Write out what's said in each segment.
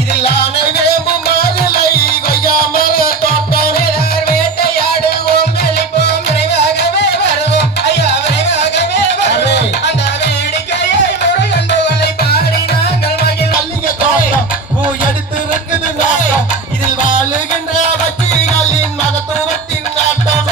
இதில் ஆனை வேம்பு மாதுளை கொய்யா மர தோட்டம் வேட்டையாடு ஓம்பலிப்போம் விரைவாகவே வருவோம் ஐயா விரைவாகவே வருவோம் அந்த வேடிக்கையை முருகன் புகழை பாடி நாங்கள் மகிழ் மல்லிகை தோட்டம் பூ எடுத்து இருக்குது நாட்டம் இதில் வாழுகின்ற வச்சிகளின் மகத்துவத்தின் நாட்டம்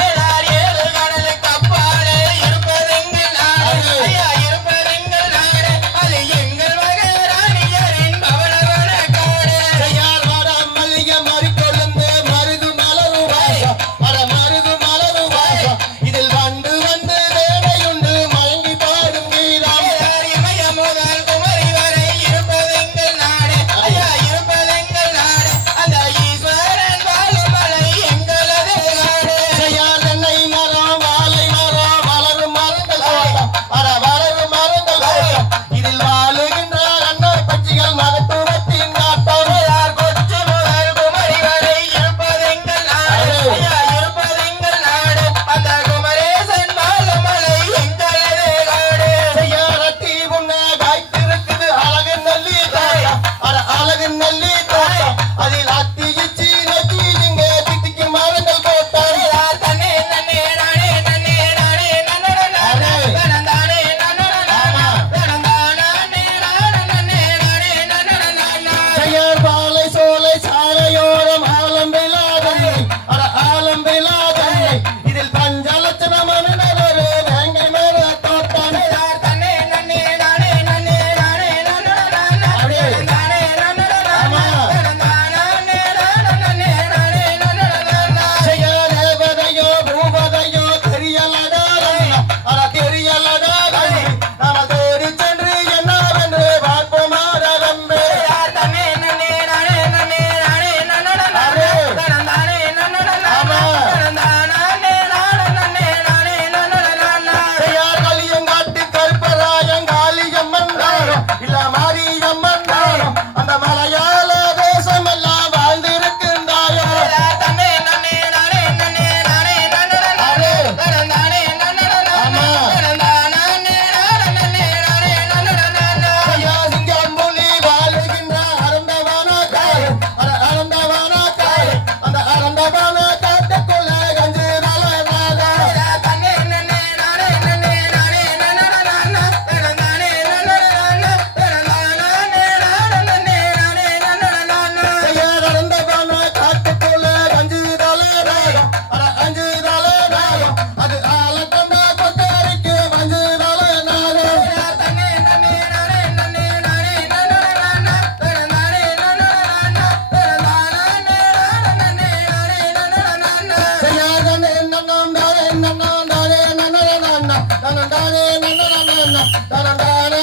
ஏழு கடலுக்கு அப்பாலே இருப்பதெங்கள் நாடு ஐயா இருப்பதெங்கள் நாடு அது எங்கள் மகாராணியரின் பவளவன காடு செய்யார் வர மல்லிகை மறிக்கொழுந்து மருது மலரு வாசம் வர மருது மலரு வாசம் இதில் வந்து வந்து வேடையுண்டு மயங்கி பாடும் கீதம் இமய முதல் குமரி வரை இருப்பதெங்கள் நாடு ஐயா இருப்பதெங்கள் நாடு அந்த ஈஸ்வரன் வாழும் மலை எங்களது நாடு செய்யார் தென்னை மரம் வாழை மரம் வளரும் மரங்கள் தோட்டம் வர வளரும் மரங்கள் தோட்டம் இதில் வாழுகின்ற அன்ன பட்சிகள் மகத்துவத்தின் நாட்டம் கொச்சி முதல் குமரி வரை இருப்பதெங்கள் நாடு ஐயா இருப்பதெங்கள் நாடு அந்த குமரேசன் வாழும் மலை எங்களது நாடு செய்யாரத்தி உன்ன காய்த்திருக்குது அழகு நல்லி தோட்டம் வர அழகு நல்லி தோட்டம் அதில் அத்தி இச்சி நச்சி இங்க திட்டிக்கு மரங்கள் தோட்டம் தன்னே நன்னே நானே நன்னே நானே நன்னே தனந்தானே நன்னே தனந்தானே நானே நன்னே நானே செய்யார் பாலை சோலை சாலையோரம் ஆலம் விழாதன்னை அட ஆலம் விழாதன்னை இதில் பஞ்சலட்சண மன்னனொரு வேங்கை மர தோட்டம் தன்னே நன்னே நானே நன்னே நானே நன்னே தனந்தானே தனந்தானே நன்னே நானே செய்யார் தேவதையோ பூபதையோ தெரியலடா அட தெரியலடா நாம தேடி சென்று என்னவென்று பார்ப்போமாரம்பே தன்னே நன்னே நானே நன்னே நானே நன்னே தனந்தானே தனந்தானே நன்னே நானே செய்யார் களியங்காட்டு கருப்பராயன் காளியம்மன் தானம் இல்ல மாரியம்மன் தானம் அந்த மலையாள தேசம் எல்லாம் வாழ்ந்திருக்கின்றாயோ தன்னே நன்னே நானே நன்னே நானே நன்னே தனந்தானே தனந்தானே நன்னே செய்யார் சிங்கம்புலி வாழுகின்ற அரண்டவான காடு அரண்டவான காடு அந்த அரண்டவான காட்டுக்குள்ள கஞ்சு நலனாக தன்னே நன்னே நானே நன்னே நானே தனந்தானே தனந்தானே செய்யார் அரண்டவான காட்டுக்குள்ள கஞ்சு நலனாக அஞ்சு நலனாக அது ஆலக்கொண்ட கொக்கரிக்கு மஞ்சு நலனாக தன்னே நன்னே நானே நன்னே நானே தனந்தானே தனந்தானே செய்யாதனே நன்னம் தானே நன்னம் தானே நன்னன நன்ன நன்னம் தானே நன்னன நன்ன நன்னம் தானே